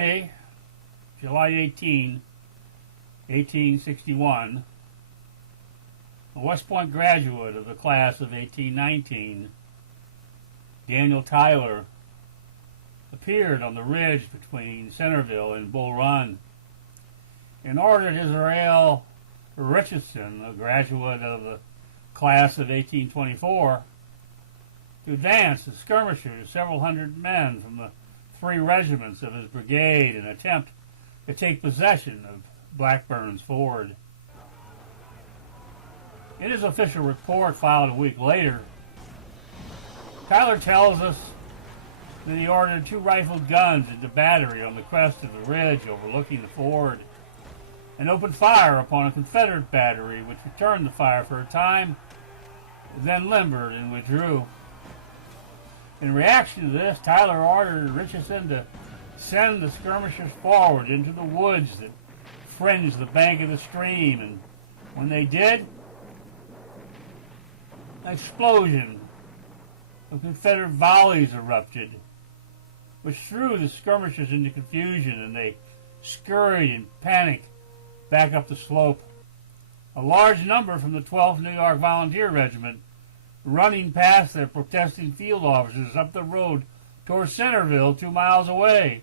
Friday, July 18, 1861, a West Point graduate of the class of 1819, Daniel Tyler, appeared on the ridge between Centerville and Bull Run and ordered Israel Richardson, a graduate of the class of 1824, to advance as skirmishers several hundred men from the 3 regiments of his brigade and attempt to take possession of Blackburn's Ford. In his official report filed a week later, Tyler tells us that he ordered 2 rifled guns at the battery on the crest of the ridge overlooking the ford and opened fire upon a Confederate battery, which returned the fire for a time, then limbered and withdrew. In reaction to this, Tyler ordered Richardson to send the skirmishers forward into the woods that fringed the bank of the stream, and when they did, an explosion of Confederate volleys erupted, which threw the skirmishers into confusion, and they scurried in panic back up the slope. A large number from the 12th New York Volunteer Regiment running past their protesting field officers up the road toward Centerville 2 miles away.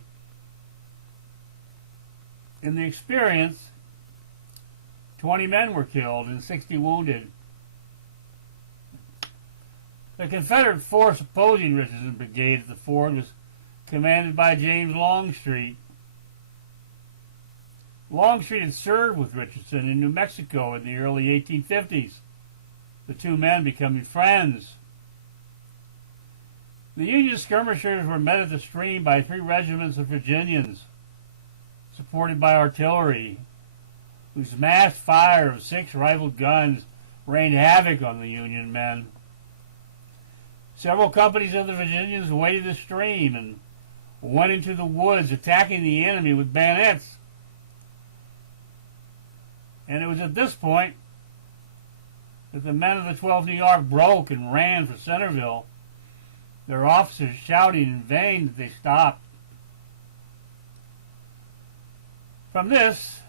In the experience, 20 men were killed and 60 wounded. The Confederate force opposing Richardson's brigade at the ford was commanded by James Longstreet. Longstreet had served with Richardson in New Mexico in the early 1850s, the 2 men becoming friends. The Union skirmishers were met at the stream by 3 regiments of Virginians, supported by artillery, whose massed fire of 6 rifled guns rained havoc on the Union men. Several companies of the Virginians waded the stream and went into the woods, attacking the enemy with bayonets. And it was at this point that the men of the 12th New York broke and ran for Centerville, their officers shouting in vain that they stopped. From this,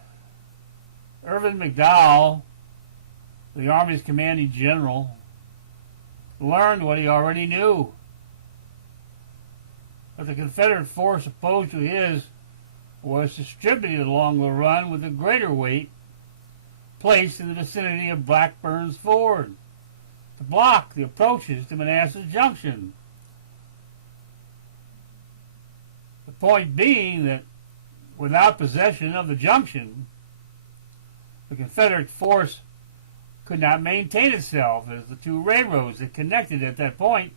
Irvin McDowell, the Army's commanding general, learned what he already knew, that the Confederate force opposed to his was distributed along the run with a greater weight placed in the vicinity of Blackburn's Ford to block the approaches to Manassas Junction. The point being that without possession of the junction, the Confederate force could not maintain itself, as the 2 railroads that connected at that point,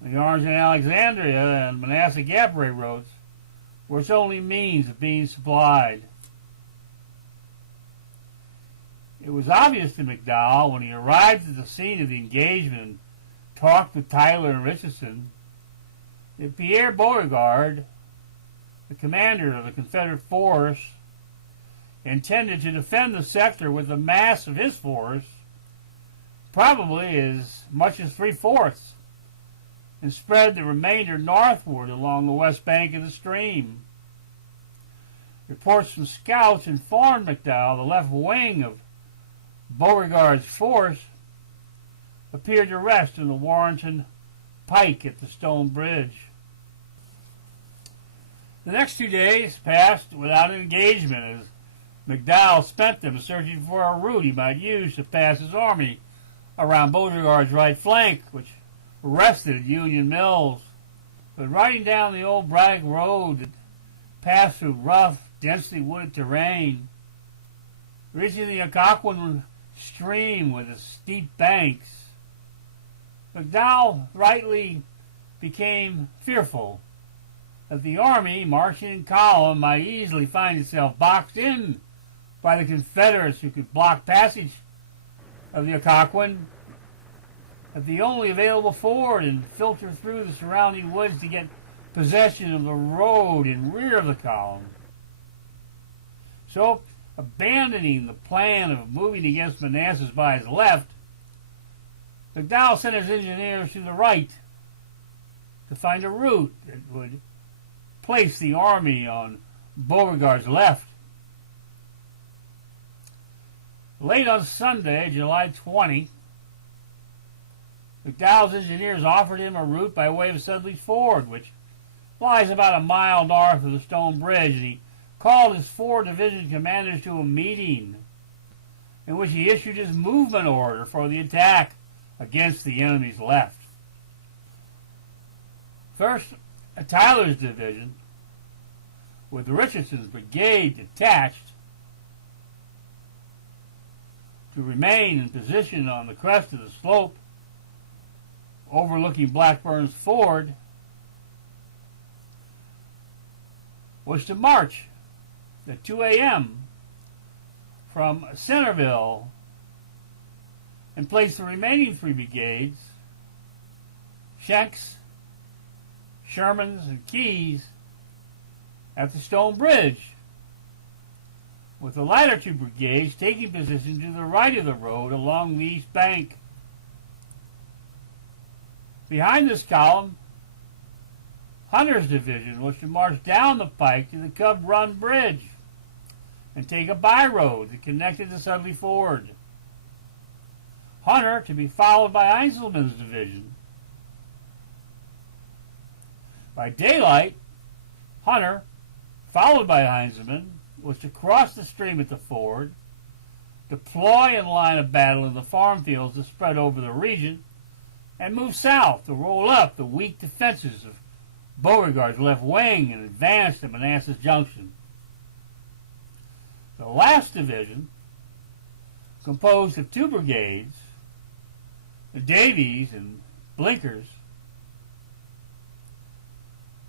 the Orange and Alexandria and Manassas Gap railroads, were its only means of being supplied. It was obvious to McDowell when he arrived at the scene of the engagement and talked with Tyler and Richardson that Pierre Beauregard, the commander of the Confederate force, intended to defend the sector with the mass of his force, probably as much as 3/4, and spread the remainder northward along the west bank of the stream. Reports from scouts informed McDowell the left wing of Beauregard's force appeared to rest in the Warrenton Pike at the Stone Bridge. The next 2 days passed without an engagement, as McDowell spent them searching for a route he might use to pass his army around Beauregard's right flank, which rested at Union Mills. But riding down the old Bragg Road that passed through rough, densely wooded terrain, reaching the Occoquan stream with its steep banks, McDowell rightly became fearful that the army, marching in column, might easily find itself boxed in by the Confederates, who could block passage of the Occoquan at the only available ford and filter through the surrounding woods to get possession of the road in rear of the column. So, abandoning the plan of moving against Manassas by his left, McDowell sent his engineers to the right to find a route that would place the army on Beauregard's left. Late on Sunday, July 20, McDowell's engineers offered him a route by way of Sudley's Ford, which lies about a mile north of the Stone Bridge, and he called his 4 division commanders to a meeting in which he issued his movement order for the attack against the enemy's left. First, Tyler's division, with Richardson's brigade detached, to remain in position on the crest of the slope overlooking Blackburn's Ford, was to march at 2 a.m. from Centerville and place the remaining 3 brigades, Schenck's, Sherman's, and Keyes, at the Stone Bridge, with the latter 2 brigades taking position to the right of the road along the east bank. Behind this column, Hunter's division was to march down the pike to the Cub Run Bridge and take a byroad that connected to Sudley Ford. Hunter to be followed by Einzelman's division. By daylight, Hunter, followed by Einzelman, was to cross the stream at the ford, deploy in line of battle in the farm fields that spread over the region, and move south to roll up the weak defenses of Beauregard's left wing and advance to Manassas Junction. The last division, composed of 2 brigades, the Davies and Blinkers,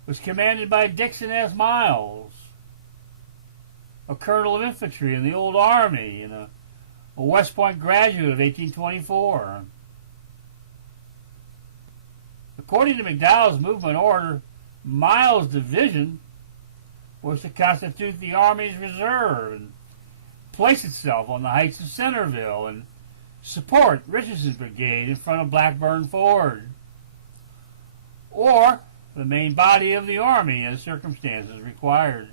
was commanded by Dixon S. Miles, a colonel of infantry in the old army and a West Point graduate of 1824. According to McDowell's movement order, Miles' division was to constitute the Army's reserve and place itself on the heights of Centerville and support Richardson's brigade in front of Blackburn Ford, or the main body of the Army as circumstances required.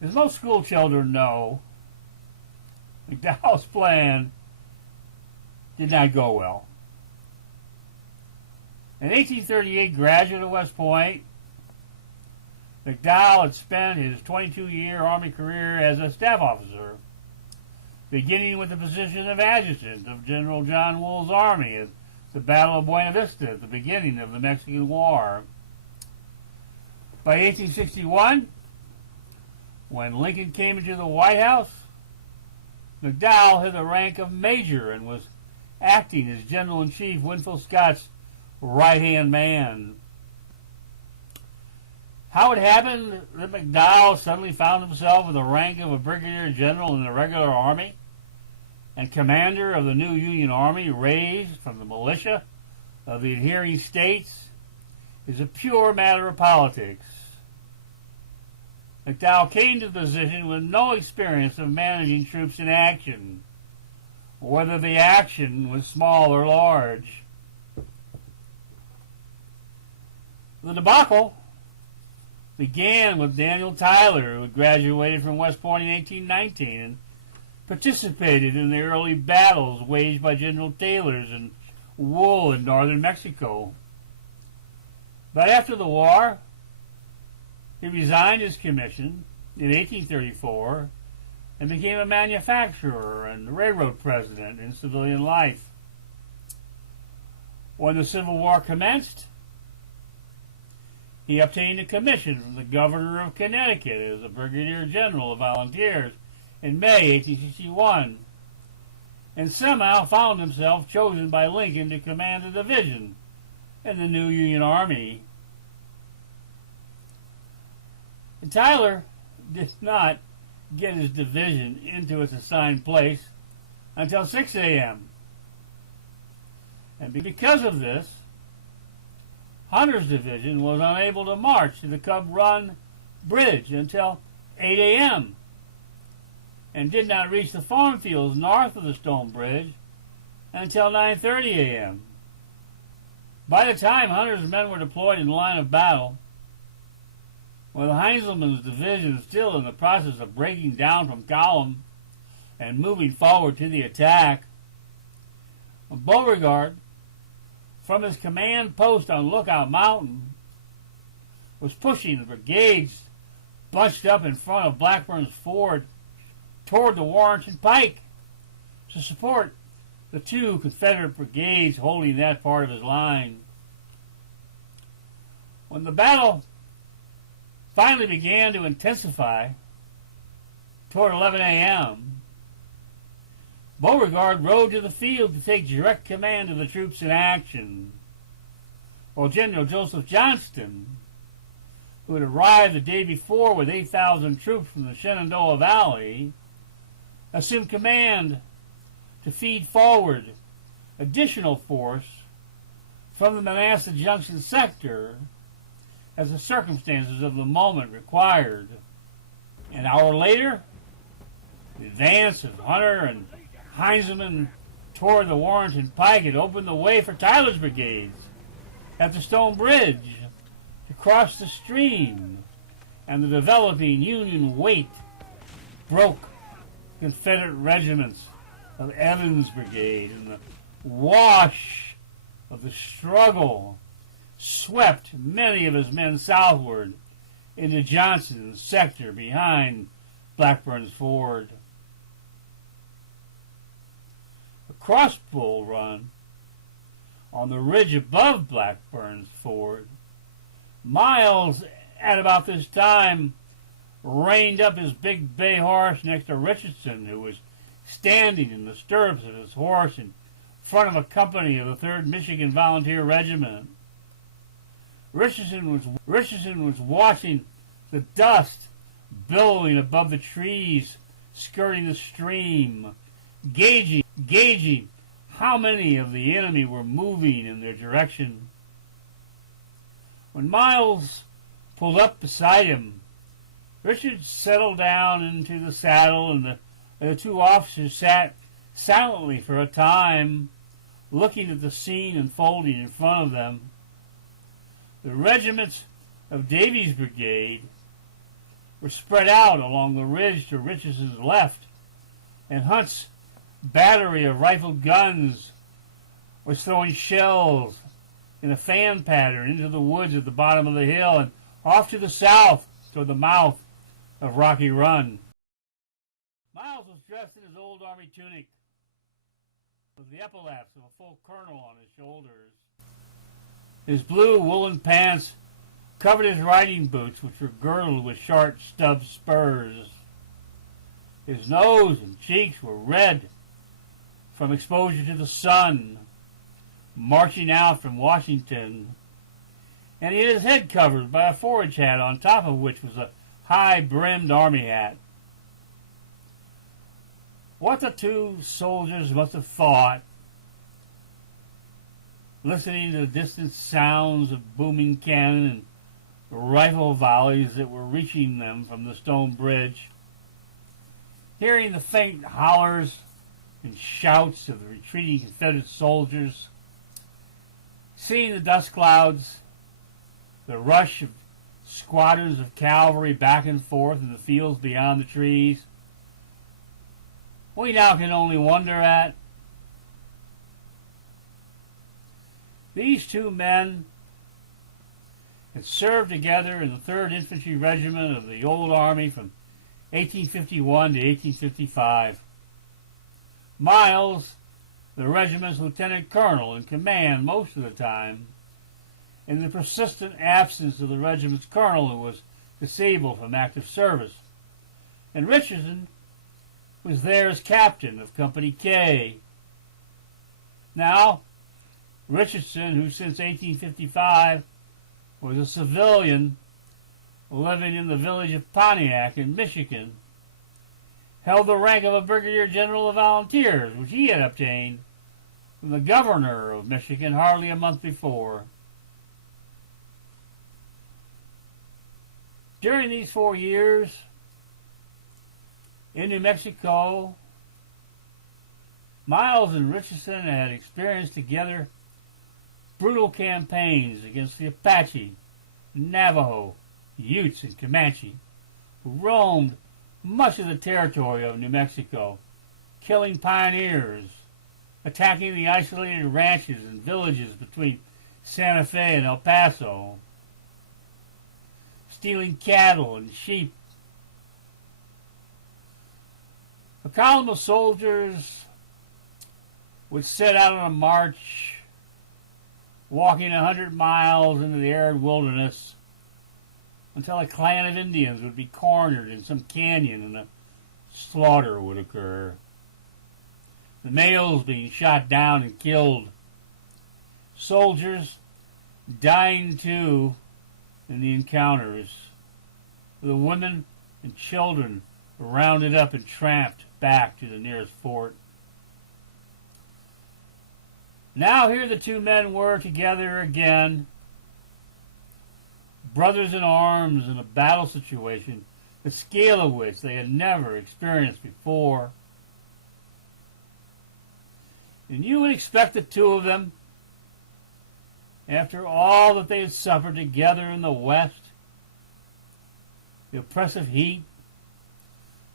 As most school children know, McDowell's plan did not go well. An 1838 graduate of West Point, McDowell had spent his 22-year Army career as a staff officer, beginning with the position of adjutant of General John Wool's army at the Battle of Buena Vista at the beginning of the Mexican War. By 1861, when Lincoln came into the White House, McDowell had the rank of major and was acting as General-in-Chief Winfield Scott's right-hand man. How it happened that McDowell suddenly found himself with the rank of a brigadier general in the regular army and commander of the new Union Army raised from the militia of the adhering states is a pure matter of politics. McDowell came to the position with no experience of managing troops in action, whether the action was small or large. The debacle began with Daniel Tyler, who had graduated from West Point in 1819 and participated in the early battles waged by General Taylor's and Wool in northern Mexico. But after the war, he resigned his commission in 1834 and became a manufacturer and railroad president in civilian life. When the Civil War commenced, he obtained a commission from the governor of Connecticut as a brigadier general of volunteers in May 1861, and somehow found himself chosen by Lincoln to command a division in the new Union Army. And Tyler did not get his division into its assigned place until 6 a.m. And because of this, Hunter's division was unable to march to the Cub Run Bridge until 8 a.m. and did not reach the farm fields north of the Stone Bridge until 9:30 a.m. By the time Hunter's men were deployed in line of battle, With Heinzelman's division still in the process of breaking down from column and moving forward to the attack, Beauregard, from his command post on Lookout Mountain, was pushing the brigades bunched up in front of Blackburn's Ford toward the Warrenton Pike to support the two Confederate brigades holding that part of his line. When the battle finally began to intensify toward 11 a.m., Beauregard rode to the field to take direct command of the troops in action, while General Joseph Johnston, who had arrived the day before with 8,000 troops from the Shenandoah Valley, assumed command to feed forward additional force from the Manassas Junction sector as the circumstances of the moment required. An hour later, the advance of Hunter and Heinzelman toward the Warrenton Pike had opened the way for Tyler's brigades at the Stone Bridge to cross the stream, and the developing Union weight broke Confederate regiments of Evans' brigade, and the wash of the struggle swept many of his men southward into Johnston's sector behind Blackburn's Ford. A cross-bull run on the ridge above Blackburn's Ford, Miles, at about this time, reined up his big bay horse next to Richardson, who was standing in the stirrups of his horse in front of a company of the 3rd Michigan Volunteer Regiment. Richardson was watching the dust billowing above the trees skirting the stream, gauging how many of the enemy were moving in their direction. When Miles pulled up beside him, Richard settled down into the saddle, and the two officers sat silently for a time, looking at the scene unfolding in front of them. The regiments of Davies' brigade were spread out along the ridge to Richardson's left, and Hunt's battery of rifled guns was throwing shells in a fan pattern into the woods at the bottom of the hill and off to the south toward the mouth of Rocky Run. Miles was dressed in his old army tunic with the epaulets of a full colonel on his shoulders. His blue woolen pants covered his riding boots, which were girdled with sharp stubbed spurs. His nose and cheeks were red from exposure to the sun, marching out from Washington, and he had his head covered by a forage hat, on top of which was a high-brimmed army hat. What the two soldiers must have thought, listening to the distant sounds of booming cannon and rifle volleys that were reaching them from the Stone Bridge, hearing the faint hollers and shouts of the retreating Confederate soldiers, seeing the dust clouds, the rush of squadrons of cavalry back and forth in the fields beyond the trees, we now can only wonder at. These two men had served together in the 3rd Infantry Regiment of the Old Army from 1851 to 1855. Miles, the regiment's lieutenant colonel, in command most of the time, in the persistent absence of the regiment's colonel, who was disabled from active service, and Richardson was there as captain of Company K. Now, Richardson, who since 1855 was a civilian living in the village of Pontiac in Michigan, held the rank of a brigadier general of volunteers, which he had obtained from the governor of Michigan hardly a month before. During these 4 years in New Mexico, Miles and Richardson had experienced together brutal campaigns against the Apache, Navajo, Utes and Comanche, who roamed much of the territory of New Mexico, killing pioneers, attacking the isolated ranches and villages between Santa Fe and El Paso, stealing cattle and sheep. A column of soldiers would set out on a march, walking 100 miles into the arid wilderness until a clan of Indians would be cornered in some canyon and a slaughter would occur. The males being shot down and killed, soldiers dying too in the encounters. The women and children were rounded up and tramped back to the nearest fort. Now here the two men were together again, brothers in arms in a battle situation, the scale of which they had never experienced before. And you would expect the two of them, after all that they had suffered together in the West, the oppressive heat,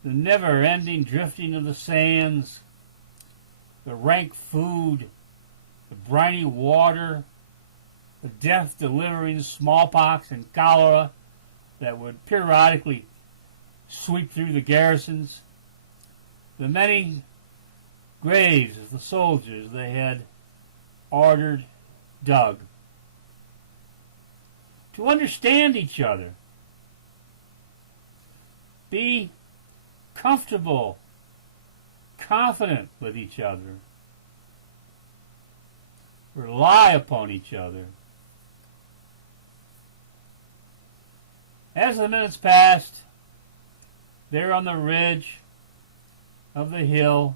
the never-ending drifting of the sands, the rank food, the briny water, the death-delivering smallpox and cholera that would periodically sweep through the garrisons, the many graves of the soldiers they had ordered dug. To understand each other, be comfortable, confident with each other, rely upon each other. As the minutes passed, there on the ridge of the hill,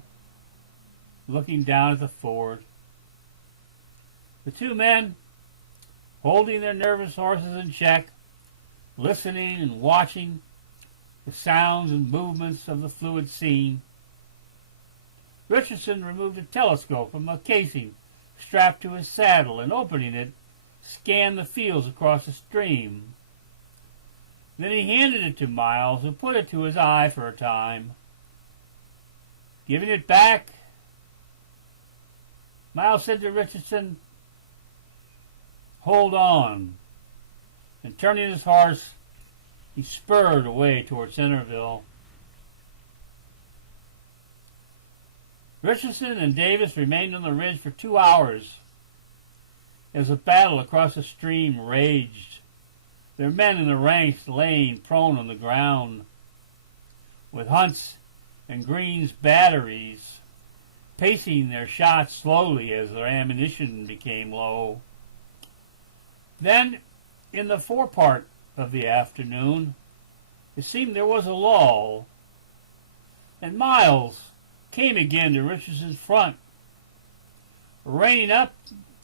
looking down at the fort, the two men, holding their nervous horses in check, listening and watching the sounds and movements of the fluid scene. Richardson removed a telescope from a casing strapped to his saddle and, opening it, scanned the fields across the stream. Then he handed it to Miles, who put it to his eye for a time. Giving it back, Miles said to Richardson, "Hold on," and turning his horse, he spurred away toward Centerville. Richardson and Davis remained on the ridge for 2 hours as a battle across the stream raged, their men in the ranks laying prone on the ground, with Hunt's and Green's batteries pacing their shots slowly as their ammunition became low. Then, in the forepart of the afternoon, it seemed there was a lull, and Miles came again to Richardson's front. Reining up,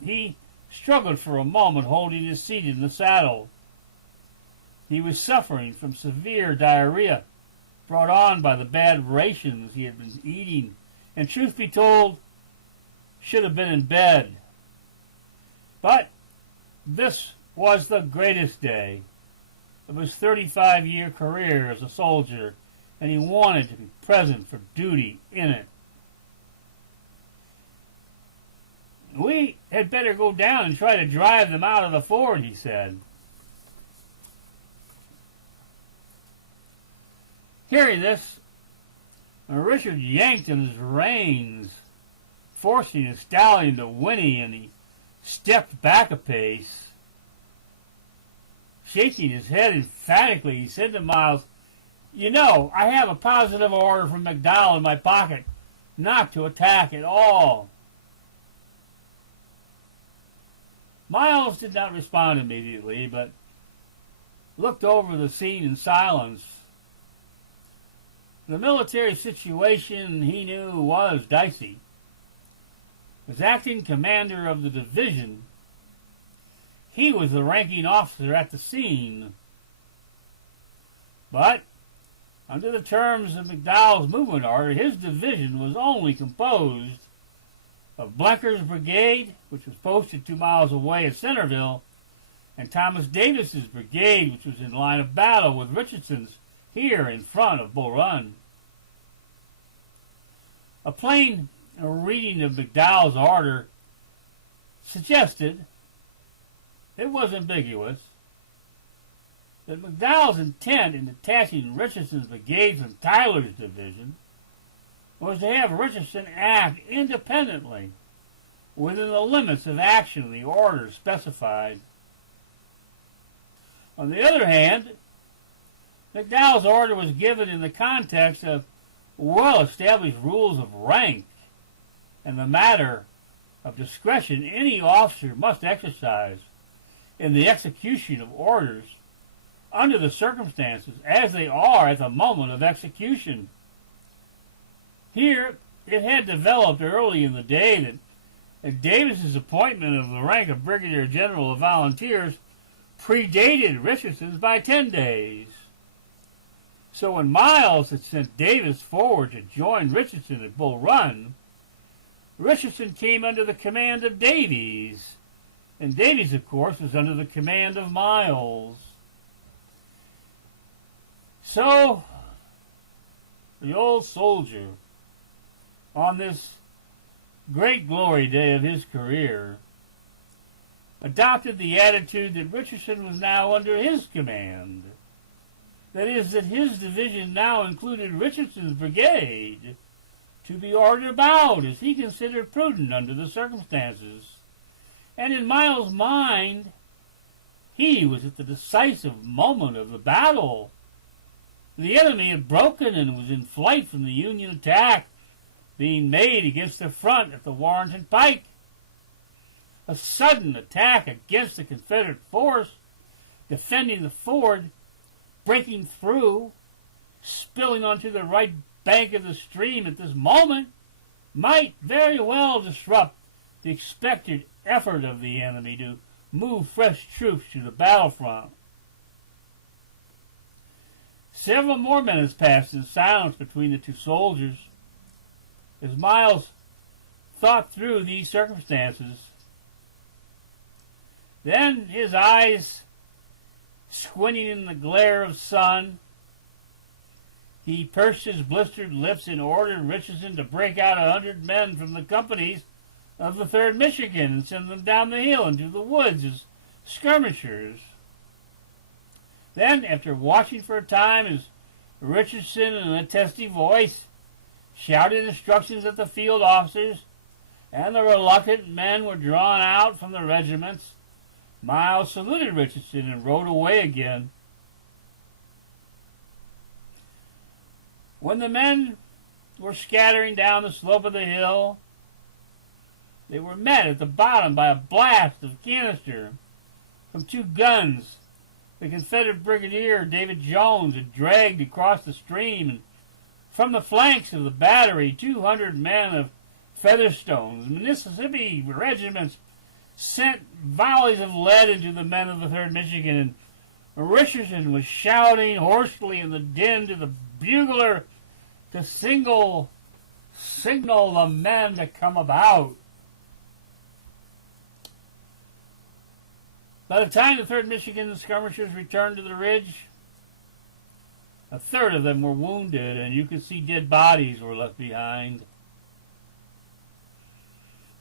he struggled for a moment, holding his seat in the saddle. He was suffering from severe diarrhea, brought on by the bad rations he had been eating, and, truth be told, should have been in bed. But this was the greatest day of his 35-year career as a soldier, and he wanted to be present for duty in it. "We had better go down and try to drive them out of the fort," he said. Hearing this, Richard yanked in his reins, forcing his stallion to whinny, and he stepped back a pace. Shaking his head emphatically, he said to Miles, "You know, I have a positive order from McDowell in my pocket not to attack at all." Miles did not respond immediately, but looked over the scene in silence. The military situation, he knew, was dicey. As acting commander of the division, he was the ranking officer at the scene. But, under the terms of McDowell's movement order, his division was only composed of Blenker's brigade, which was posted 2 miles away at Centerville, and Thomas Davis's brigade, which was in line of battle with Richardson's here in front of Bull Run. A plain reading of McDowell's order suggested, it was ambiguous, that McDowell's intent in detaching Richardson's brigade from Tyler's division was to have Richardson act independently within the limits of action the order specified. On the other hand, McDowell's order was given in the context of well-established rules of rank and the matter of discretion any officer must exercise in the execution of orders under the circumstances as they are at the moment of execution. Here, it had developed early in the day that Davis's appointment of the rank of Brigadier General of Volunteers predated Richardson's by 10 days. So when Miles had sent Davis forward to join Richardson at Bull Run, Richardson came under the command of Davies, and Davies, of course, was under the command of Miles. So, the old soldier, on this great glory day of his career, adopted the attitude that Richardson was now under his command. That is, that his division now included Richardson's brigade to be ordered about as he considered prudent under the circumstances. And in Miles' mind, he was at the decisive moment of the battle. The enemy had broken and was in flight from the Union attack being made against the front at the Warrenton Pike. A sudden attack against the Confederate force defending the ford, breaking through, spilling onto the right bank of the stream at this moment, might very well disrupt the expected effort of the enemy to move fresh troops to the battlefront. Several more minutes passed in silence between the two soldiers as Miles thought through these circumstances. Then his eyes squinting in the glare of sun, he pursed his blistered lips and ordered Richardson to break out 100 men from the companies of the 3rd Michigan and send them down the hill into the woods as skirmishers. Then, after watching for a time as Richardson, in a testy voice, shouted instructions at the field officers, and the reluctant men were drawn out from the regiments, Miles saluted Richardson and rode away again. When the men were scattering down the slope of the hill, they were met at the bottom by a blast of canister from 2 guns the Confederate Brigadier David Jones had dragged across the stream, and from the flanks of the battery 200 men of Featherstone's Mississippi regiments sent volleys of lead into the men of the 3rd Michigan, and Richardson was shouting hoarsely in the din to the bugler to signal the men to come about. By the time the 3rd Michigan skirmishers returned to the ridge, a third of them were wounded, and you could see dead bodies were left behind.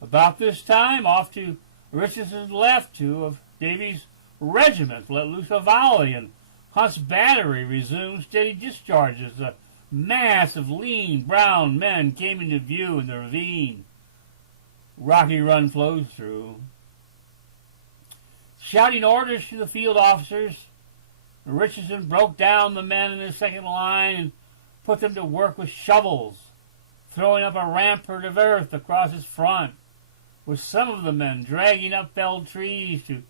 About this time, off to Richardson's left, 2 of Davies' regiments let loose a volley, and Hunt's battery resumed steady discharges. A mass of lean, brown men came into view in the ravine Rocky Run flows through. Shouting orders to the field officers, Richardson broke down the men in his second line and put them to work with shovels, throwing up a rampart of earth across his front, with some of the men dragging up felled trees to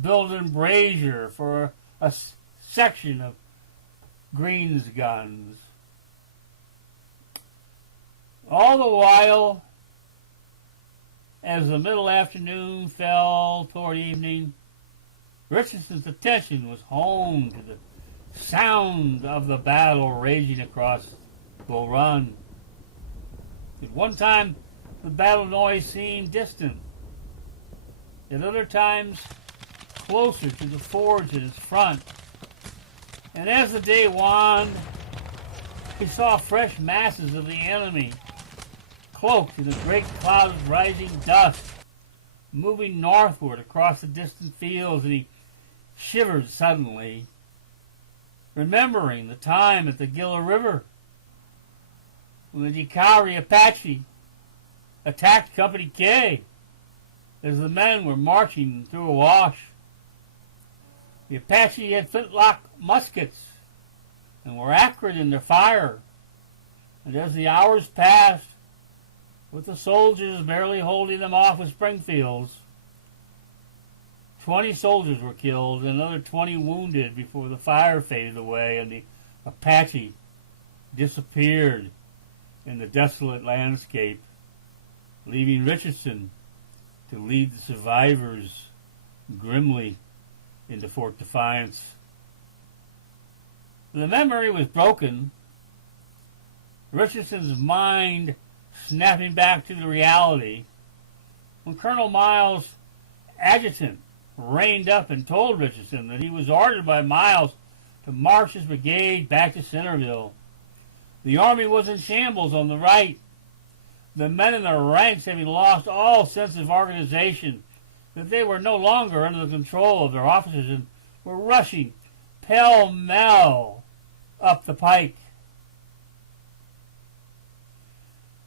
build an embrasure for a section of Green's guns. All the while, as the middle afternoon fell toward evening, Richardson's attention was honed to the sound of the battle raging across Bull Run. At one time, the battle noise seemed distant. At other times, closer to the forge in his front. And as the day waned, he saw fresh masses of the enemy, cloaked in a great cloud of rising dust, moving northward across the distant fields, and he shivered suddenly, remembering the time at the Gila River when the Dicari Apache attacked Company K as the men were marching through a wash. The Apache had flintlock muskets and were accurate in their fire, and as the hours passed, with the soldiers barely holding them off with Springfields, 20 soldiers were killed and another 20 wounded before the fire faded away and the Apache disappeared in the desolate landscape, leaving Richardson to lead the survivors grimly into Fort Defiance. The memory was broken, Richardson's mind snapping back to the reality, when Colonel Miles' adjutant reined up and told Richardson that he was ordered by Miles to march his brigade back to Centerville. The army was in shambles on the right, the men in their ranks having lost all sense of organization, that they were no longer under the control of their officers and were rushing pell-mell up the pike.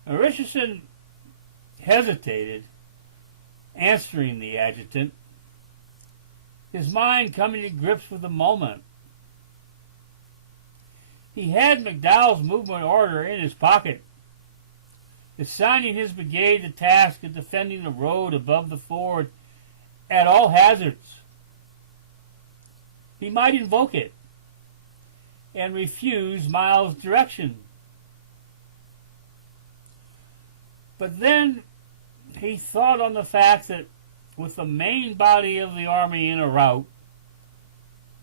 Richardson hesitated, answering the adjutant, his mind coming to grips with the moment. He had McDowell's movement order in his pocket, assigning his brigade the task of defending the road above the ford at all hazards. He might invoke it and refuse Miles' direction. But then he thought on the fact that with the main body of the army in a rout,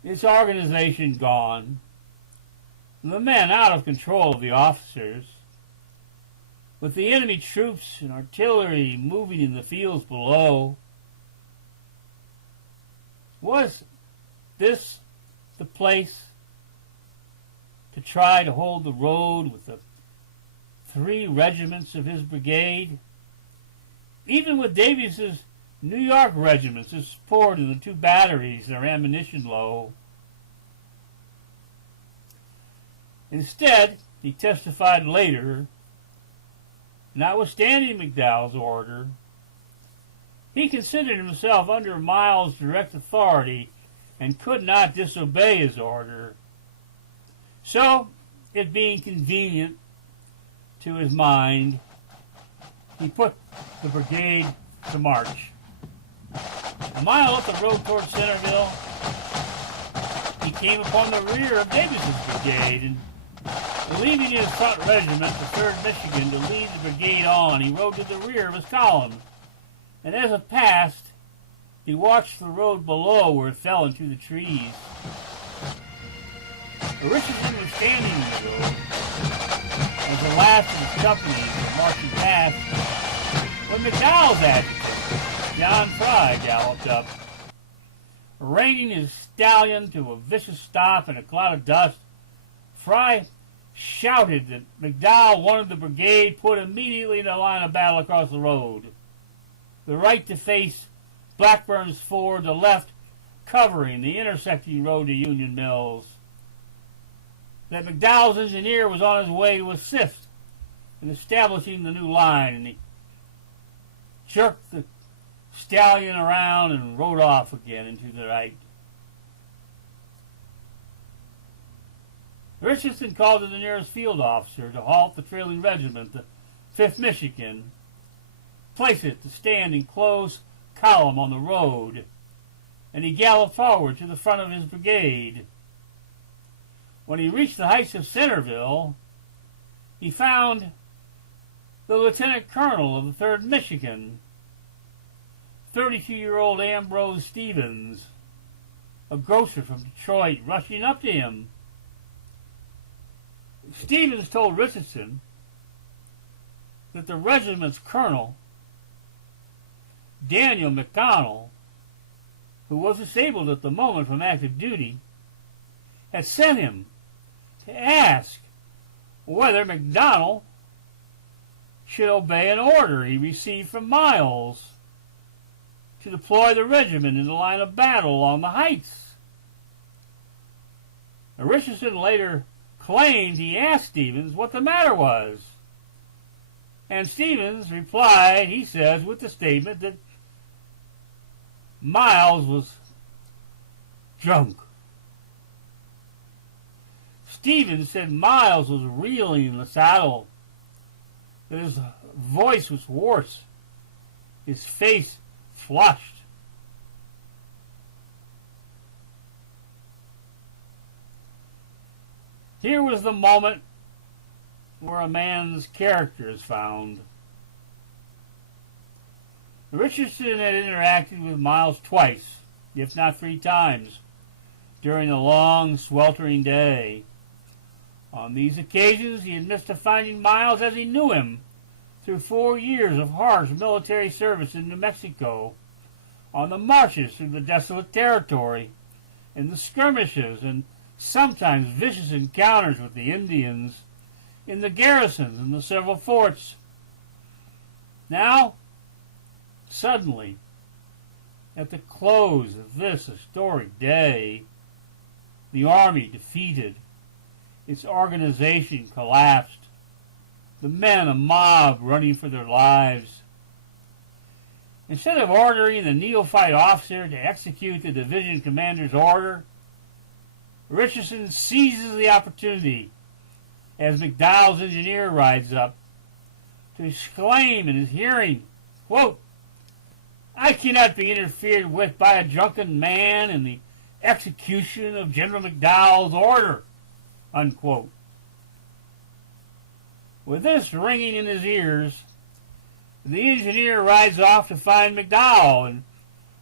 its organization gone, the men out of control of the officers, with the enemy troops and artillery moving in the fields below, was this the place to try to hold the road with the 3 regiments of his brigade, even with Davies's New York regiments as support and the 2 batteries and their ammunition low? Instead, he testified later, notwithstanding McDowell's order, he considered himself under Miles' direct authority and could not disobey his order. So, it being convenient to his mind, he put the brigade to march. A mile up the road toward Centerville, he came upon the rear of Davis's brigade, and leaving his front regiment, the 3rd Michigan, to lead the brigade on, he rode to the rear of his column, and as it passed, he watched the road below where it fell into the trees. Richardson was standing in the road as the last of his companies were marching past when McDowell's adjutant, John Fry, galloped up. Reining his stallion to a vicious stop in a cloud of dust, Fry shouted that McDowell wanted the brigade put immediately in a line of battle across the road, the right to face Blackburn's Ford, the left covering the intersecting road to Union Mills. That McDowell's engineer was on his way to assist in establishing the new line, and he jerked the stallion around and rode off again into the right. Richardson called to the nearest field officer to halt the trailing regiment, the 5th Michigan, place it to stand in close column on the road, and he galloped forward to the front of his brigade. When he reached the heights of Centerville, he found the lieutenant colonel of the 3rd Michigan, 32-year-old Ambrose Stevens, a grocer from Detroit, rushing up to him. Stevens told Richardson that the regiment's colonel, Daniel McDonnell, who was disabled at the moment from active duty, had sent him to ask whether McDonnell should obey an order he received from Miles to deploy the regiment in the line of battle along the heights. Richardson later claimed he asked Stevens what the matter was, and Stevens replied, he says, with the statement that Miles was drunk. Stevens said Miles was reeling in the saddle, that his voice was hoarse, his face flushed. Here was the moment where a man's character is found. Richardson had interacted with Miles twice, if not 3 times, during the long, sweltering day. On these occasions, he admits to finding Miles as he knew him through 4 years of harsh military service in New Mexico, on the marches through the desolate territory, in the skirmishes and sometimes vicious encounters with the Indians, in the garrisons and the several forts. Now, suddenly, at the close of this historic day, the Army defeated, its organization collapsed, the men a mob running for their lives. Instead of ordering the neophyte officer to execute the division commander's order, Richardson seizes the opportunity as McDowell's engineer rides up to exclaim in his hearing, quote, "I cannot be interfered with by a drunken man in the execution of General McDowell's order," unquote. With this ringing in his ears, the engineer rides off to find McDowell, and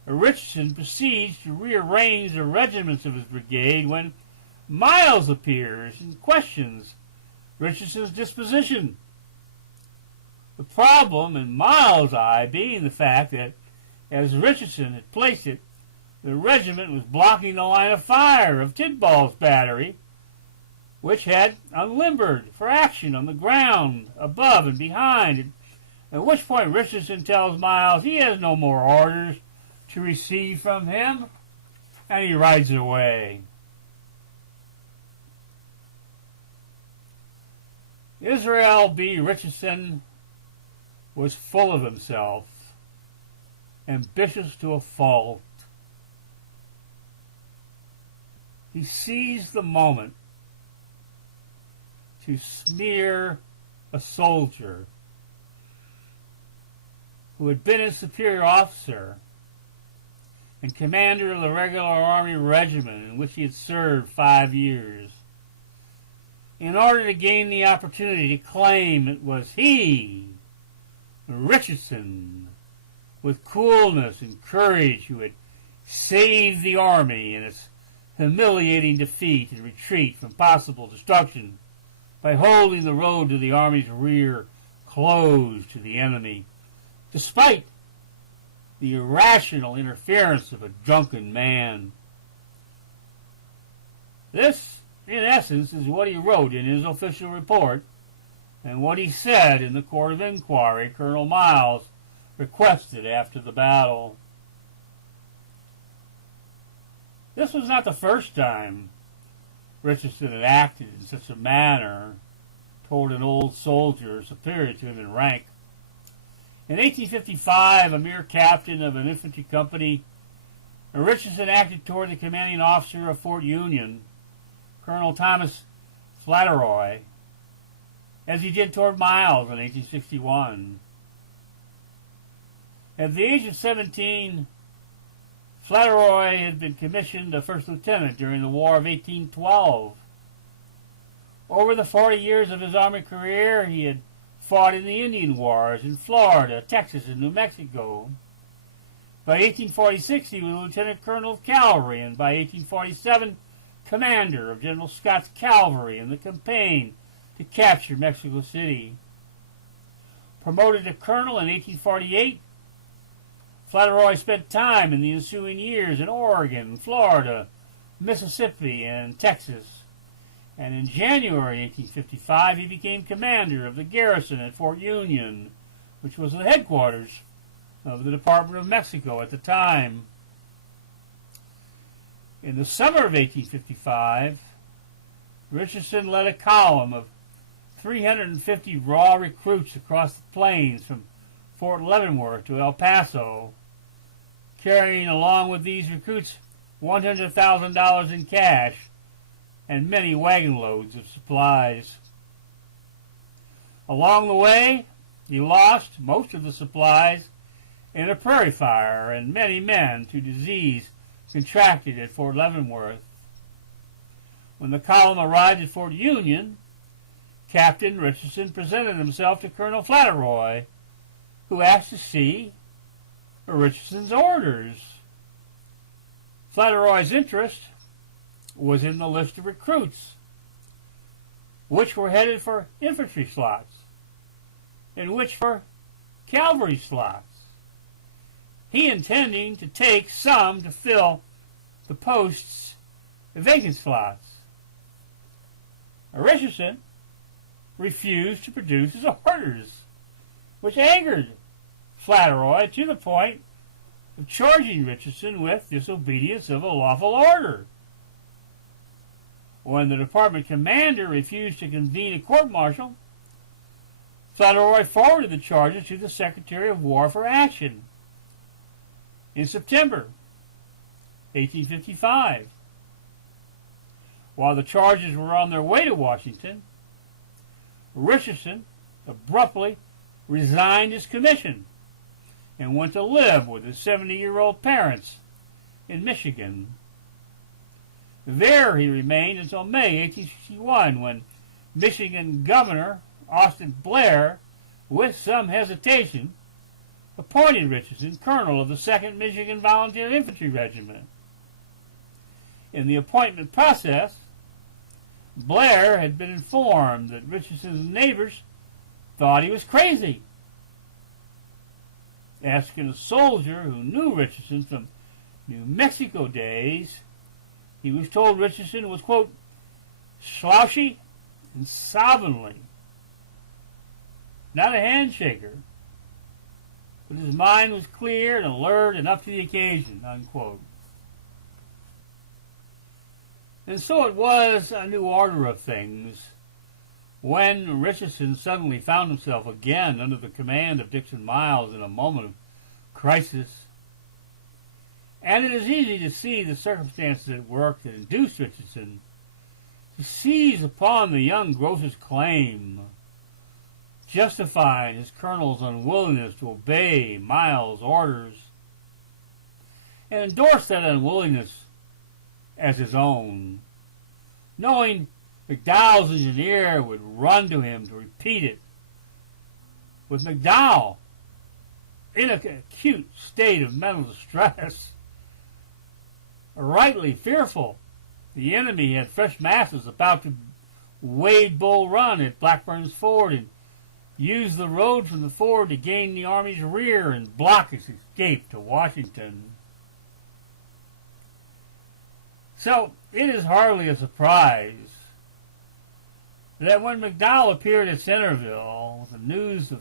Richardson proceeds to rearrange the regiments of his brigade when Miles appears and questions Richardson's disposition. The problem in Miles' eye being the fact that, as Richardson had placed it, the regiment was blocking the line of fire of Tidball's battery, which had unlimbered for action on the ground above and behind, at which point Richardson tells Miles he has no more orders to receive from him, and he rides away. Israel B. Richardson was full of himself, ambitious to a fault. He seized the moment to smear a soldier who had been his superior officer and commander of the regular Army regiment in which he had served 5 years, in order to gain the opportunity to claim it was he, Richardson, with coolness and courage, who had saved the Army in its humiliating defeat and retreat from possible destruction by holding the road to the Army's rear closed to the enemy, despite the irrational interference of a drunken man. This, in essence, is what he wrote in his official report and what he said in the court of inquiry Colonel Miles requested after the battle. This was not the first time Richardson had acted in such a manner toward an old soldier superior to him in rank. In 1855, a mere captain of an infantry company, Richardson acted toward the commanding officer of Fort Union, Colonel Thomas Flatteroy, as he did toward Miles in 1861. At the age of 17, Flatteroy had been commissioned a first lieutenant during the War of 1812. Over the 40 years of his Army career, he had fought in the Indian Wars in Florida, Texas, and New Mexico. By 1846, he was Lieutenant Colonel of Cavalry, and by 1847, commander of General Scott's cavalry in the campaign to capture Mexico City. Promoted to colonel in 1848, Flatteroy spent time in the ensuing years in Oregon, Florida, Mississippi, and Texas, and in January 1855 he became commander of the garrison at Fort Union, which was the headquarters of the Department of Mexico at the time. In the summer of 1855, Richardson led a column of 350 raw recruits across the plains from Fort Leavenworth to El Paso, carrying along with these recruits $100,000 in cash and many wagon loads of supplies. Along the way, he lost most of the supplies in a prairie fire and many men to disease contracted at Fort Leavenworth. When the column arrived at Fort Union, Captain Richardson presented himself to Colonel Flatteroy, who asked to see Richardson's orders. Flatteroy's interest was in the list of recruits, which were headed for infantry slots, and which were cavalry slots, he intending to take some to fill the post's vacant slots. Richardson refused to produce his orders, which angered Flatteroy to the point of charging Richardson with disobedience of a lawful order. When the department commander refused to convene a court-martial, Flatteroy forwarded the charges to the Secretary of War for action. In September 1855, while the charges were on their way to Washington, Richardson abruptly resigned his commission and went to live with his 70-year-old parents in Michigan. There he remained until May 1861, when Michigan Governor Austin Blair, with some hesitation, appointed Richardson colonel of the 2nd Michigan Volunteer Infantry Regiment. In the appointment process, Blair had been informed that Richardson's neighbors thought he was crazy. Asking a soldier who knew Richardson from New Mexico days, he was told Richardson was, quote, slouchy and slovenly, not a handshaker, but his mind was clear and alert and up to the occasion, unquote. And so it was a new order of things when Richardson suddenly found himself again under the command of Dixon Miles in a moment of crisis. And it is easy to see the circumstances at work that induced Richardson to seize upon the young grocer's claim, justifying his colonel's unwillingness to obey Miles' orders, and endorse that unwillingness as his own, knowing McDowell's engineer would run to him to repeat it. With McDowell in an acute state of mental distress, rightly fearful the enemy had fresh masses about to wade Bull Run at Blackburn's Ford and use the road from the ford to gain the Army's rear and block its escape to Washington. So it is hardly a surprise that when McDowell appeared at Centerville with the news of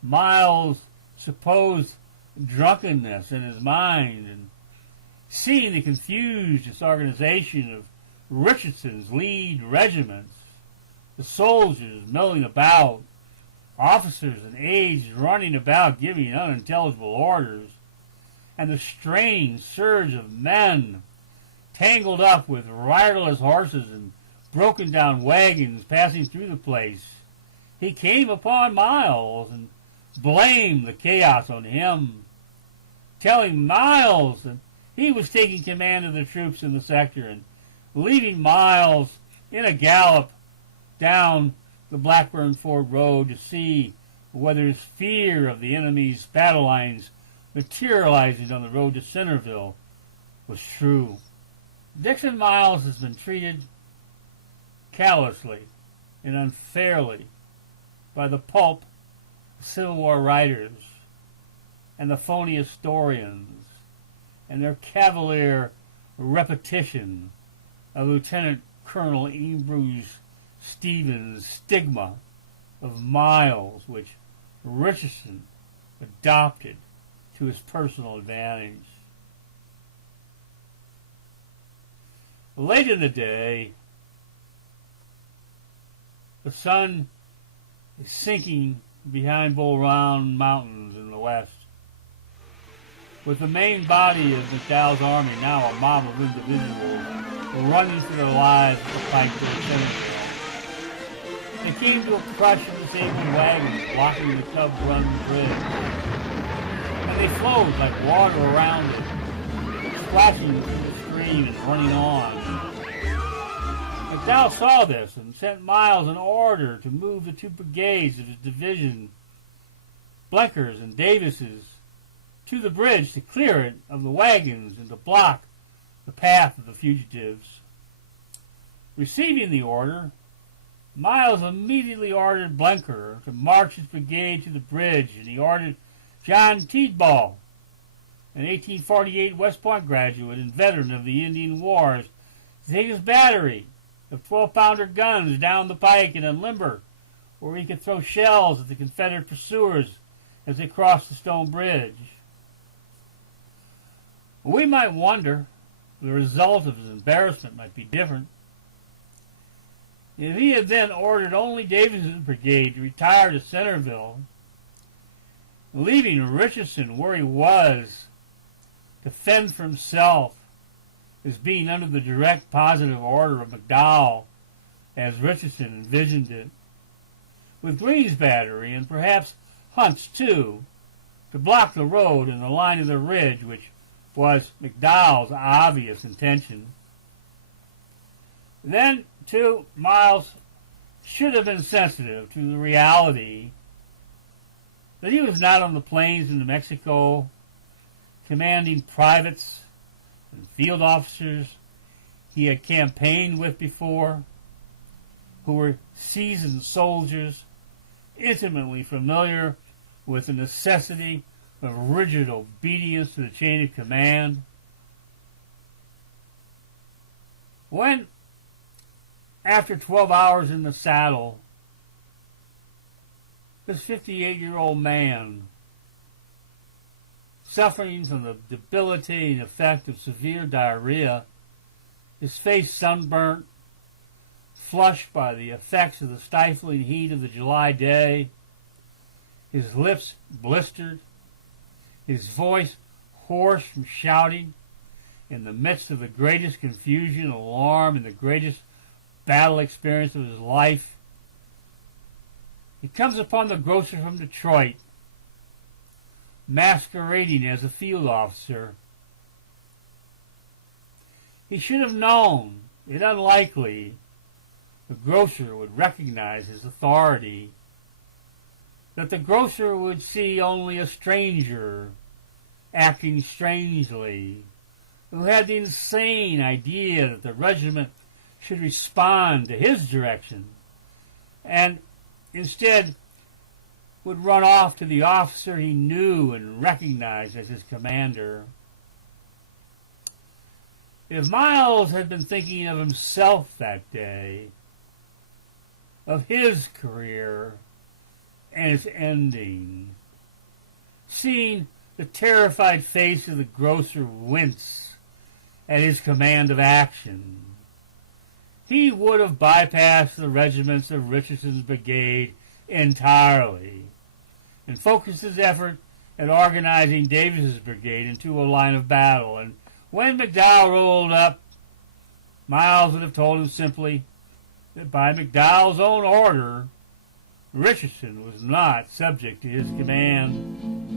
Miles' supposed drunkenness in his mind, and seeing the confused disorganization of Richardson's lead regiments, the soldiers milling about, officers and aides running about giving unintelligible orders, and the strange surge of men tangled up with riderless horses and broken down wagons passing through the place, he came upon Miles and blamed the chaos on him, telling Miles that he was taking command of the troops in the sector and leading Miles in a gallop down the Blackburn Ford Road to see whether his fear of the enemy's battle lines materializing on the road to Centerville was true. Dixon Miles has been treated callously and unfairly by the pulp of Civil War writers. and the phony historians and their cavalier repetition of Lieutenant Colonel Ambrose Stevens' stigma of Miles, which Richardson adopted to his personal advantage. Late in the day, the sun is sinking behind Bull Run Mountains in the west. With the main body of McDowell's army now a mob of individuals running for their lives at the Pikeville Cemetery, they came to a crush of disabled wagons blocking the Cub Run Bridge, and they flowed like water around it, splashing through the stream and running on. McDowell saw this and sent Miles an order to move the two brigades of his division, Blenker's and Davis's, to the bridge to clear it of the wagons and to block the path of the fugitives. Receiving the order, Miles immediately ordered Blenker to march his brigade to the bridge, and he ordered John Teedball, an 1848 West Point graduate and veteran of the Indian Wars, to take his battery of 12-pounder guns down the pike and unlimber, where he could throw shells at the Confederate pursuers as they crossed the stone bridge. We might wonder if the result of his embarrassment might be different if he had then ordered only Davis's brigade to retire to Centerville, leaving Richardson where he was to fend for himself as being under the direct positive order of McDowell as Richardson envisioned it, with Green's battery and perhaps Hunt's too, to block the road and the line of the ridge, which was McDowell's obvious intention. Then, too, Miles should have been sensitive to the reality that he was not on the plains in New Mexico commanding privates and field officers he had campaigned with before, who were seasoned soldiers, intimately familiar with the necessity of rigid obedience to the chain of command. When, after 12 hours in the saddle, this 58-year-old man, suffering from the debilitating effect of severe diarrhea, his face sunburnt, flushed by the effects of the stifling heat of the July day, his lips blistered, his voice hoarse from shouting, in the midst of the greatest confusion and alarm and the greatest battle experience of his life, he comes upon the grocer from Detroit, masquerading as a field officer. He should have known it unlikely the grocer would recognize his authority, that the grocer would see only a stranger acting strangely, who had the insane idea that the regiment should respond to his direction, and instead would run off to the officer he knew and recognized as his commander. If Miles had been thinking of himself that day, of his career and its ending, seeing the terrified face of the grocer wince at his command of action, he would have bypassed the regiments of Richardson's brigade entirely and focused his effort at organizing Davis's brigade into a line of battle. And when McDowell rolled up, Miles would have told him simply that by McDowell's own order, Richardson was not subject to his command.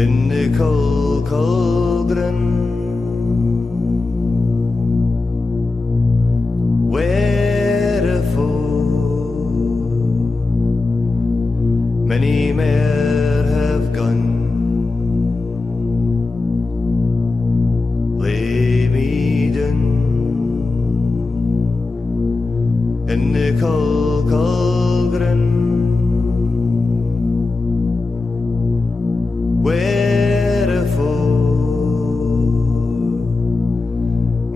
in the cold cauldron, wherefore many mere have gone. Lay me down in the cold cauldron, wherefore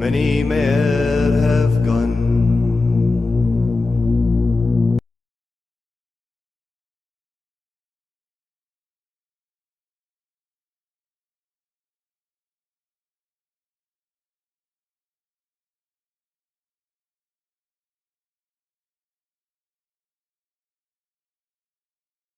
many mere have gone.